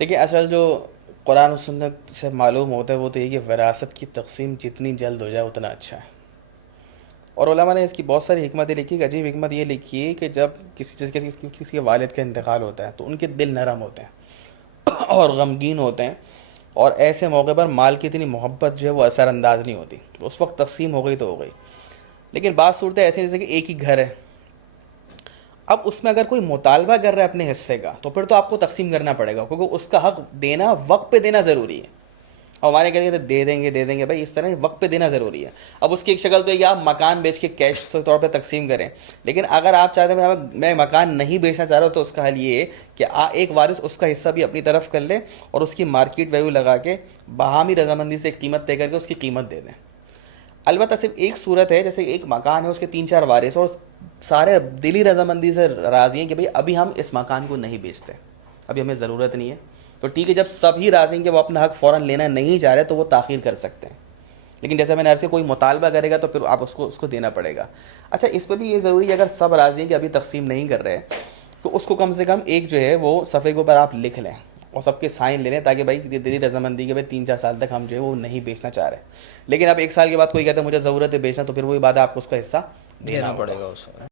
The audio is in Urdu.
دیکھیں اصل جو قرآن و سنت سے معلوم ہوتا ہے وہ تو یہ کہ وراثت کی تقسیم جتنی جلد ہو جائے اتنا اچھا ہے. اور علماء نے اس کی بہت ساری حکمتیں لکھی. ایک عجیب حکمت یہ لکھی ہے کہ جب کسی کے والد کا انتقال ہوتا ہے تو ان کے دل نرم ہوتے ہیں اور غمگین ہوتے ہیں, اور ایسے موقع پر مال کی اتنی محبت جو ہے وہ اثر انداز نہیں ہوتی. تو اس وقت تقسیم ہو گئی تو ہو گئی. لیکن بعض صورتیں ایسی جیسے کہ ایک ہی گھر ہے, اب اس میں اگر کوئی مطالبہ کر رہا ہے اپنے حصے کا تو پھر تو آپ کو تقسیم کرنا پڑے گا, کیونکہ اس کا حق دینا وقت پہ دینا ضروری ہے. اور ہمارے کہتے ہیں دے دیں گے بھائی, اس طرح وقت پہ دینا ضروری ہے. اب اس کی ایک شکل تو ہے کہ آپ مکان بیچ کے کیش کے طور پہ تقسیم کریں, لیکن اگر آپ چاہتے ہیں میں مکان نہیں بیچنا چاہ رہا ہوں تو اس کا حل یہ ہے کہ ایک وارث اس کا حصہ بھی اپنی طرف کر لے اور اس کی مارکیٹ ویلیو لگا کے باہمی رضامندی سے ایک قیمت طے کر کے اس کی قیمت دے دیں. البتہ صرف ایک صورت ہے, جیسے ایک مکان ہے اس کے 3-4 وارث اور سارے دلی رضامندی سے راضی ہیں کہ بھئی ابھی ہم اس مکان کو نہیں بیچتے, ابھی ہمیں ضرورت نہیں ہے, تو ٹھیک ہے. جب سب ہی راضی ہیں کہ وہ اپنا حق فوراً لینا نہیں چاہ رہے تو وہ تاخیر کر سکتے ہیں. لیکن جیسے میں نے عرض کیا کوئی مطالبہ کرے گا تو پھر آپ اس کو دینا پڑے گا. اچھا اس پہ بھی یہ ضروری ہے اگر سب راضی ہیں کہ ابھی تقسیم نہیں کر رہے تو اس کو کم سے کم ایک جو ہے وہ صفحے کے اوپر آپ لکھ لیں اور سب کے سائن لے لیں, تاکہ بھائی دلی رضامندی کے بھائی 3-4 سال تک ہم جو ہے وہ نہیں بیچنا چاہ رہے. لیکن اب 1 سال کے بعد کوئی کہتا ہے مجھے ضرورت ہے بیچنا, تو پھر وہی بات ہے آپ کو اس کا حصہ دینا دینا ہوگا. پڑے گا اس میں.